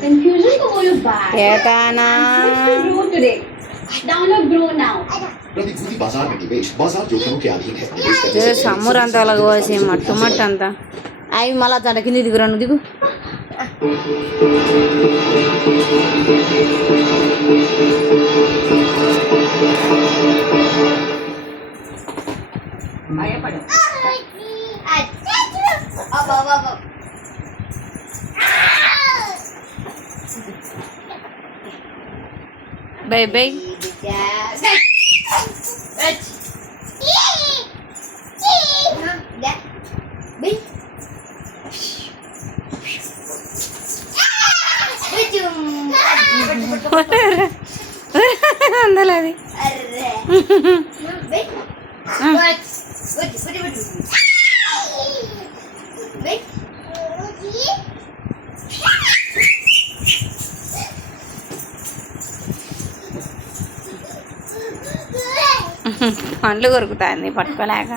Confusion to go back. ఏటానా Switch to Grow today. Download Grow now. प्रतिभूति बाजार में निवेश बाजार जोखिमों के अधीन है निवेश करने ఏ से సమ్మురు అంతా పోసి మట్టు మట్టు అంతా అవి మళ్ళా తన కింద దిగురా నువ్వు దిగు బై బై అందులో అది పండ్లు కొరుకుతాయి పట్టుకోలేక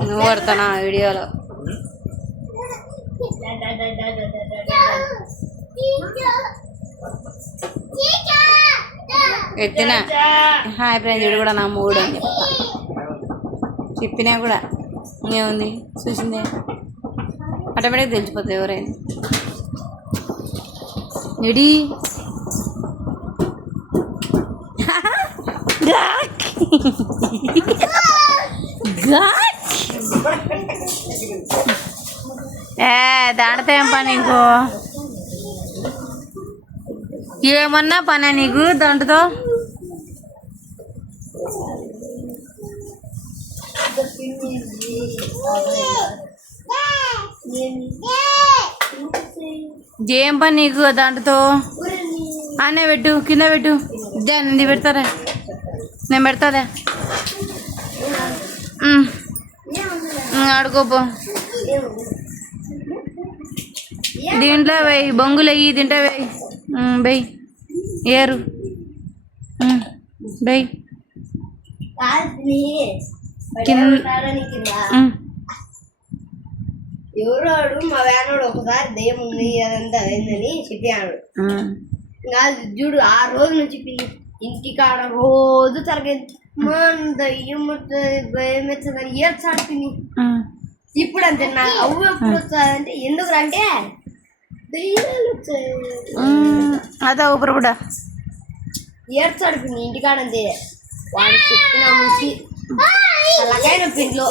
నువ్వు కొడతానా వీడియోలో ఎత్తినా హాయ్ ఫ్రెండ్స్ ఇది కూడా నా మూడు అని చెప్తా చెప్పినా కూడా ఇంకేముంది చూసిందే ఆటోమేటిక్గా తెలిసిపోతుంది ఎవరైనా ఇడి దాంట్లో ఏం పని నీకు ఏమన్నా పనా నీకు దాంట్లో ఏం పని నీకు దాంట్లో అనే పెట్టు కింద పెట్టు దాన్ని పెడతారా నేను పెడతాదా ఆడుకోపో దీంట్లో వేయి బొంగులు అయ్యి తింటే వేయి బెయ్ ఏరు బెయ్ ఎవరోడు మా వేనోడు ఒకసారి దయ్యం ఉంది అదంతా అయిందని చెప్పాడు చూడు ఆ రోజు నుంచి ఇంటికాడ రోజు తరగతి దయ్యం భయం వచ్చేదని ఏడ్చాడు పిన్ని ఇప్పుడు అంతే నా అవ్వు ఎప్పుడు వస్తుందంటే ఎందుకు అంటే దయ్యాలు వచ్చాయి అదా ఊపిరి కూడా ఏడ్చాడు పిన్ని ఇంటికాడ అంతే వాడు చెప్పిన నుంచి అలాగైనా పిండిలో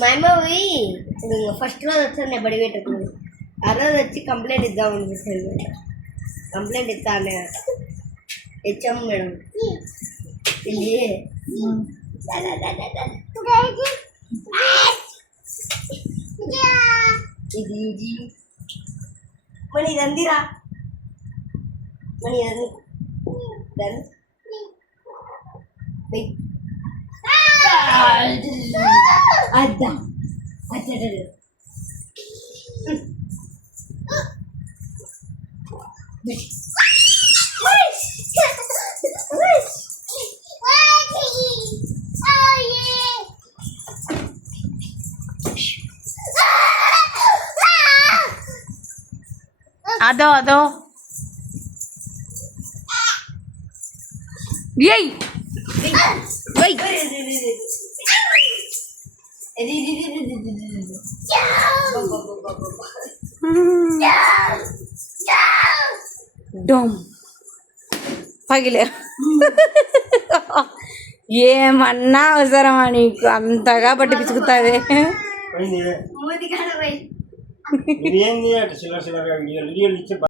మా అమ్మ పోయి ఫస్ట్ రోజు వచ్చాను నేను బడి పెట్టకుండా ఆ రోజు వచ్చి కంప్లైంట్ ఇద్దాం అనిపిస్తుంది కంప్లైంట్ ఇస్తాను ఇచ్చాము మేడం ఇది ఇది మన ఇది అందిరా మన ఇది అద్దా అచ్చ అదో అదో ఏయ్ వెయ్ డోమ్ పగిలే ఏమన్నా అవసరమా నీకు అంతగా పట్టి పిసుకుతుంది మూతికాడ పోయి ఏంది అటు చిల్లర చిల్లరగా వీడియోలు ఇచ్చి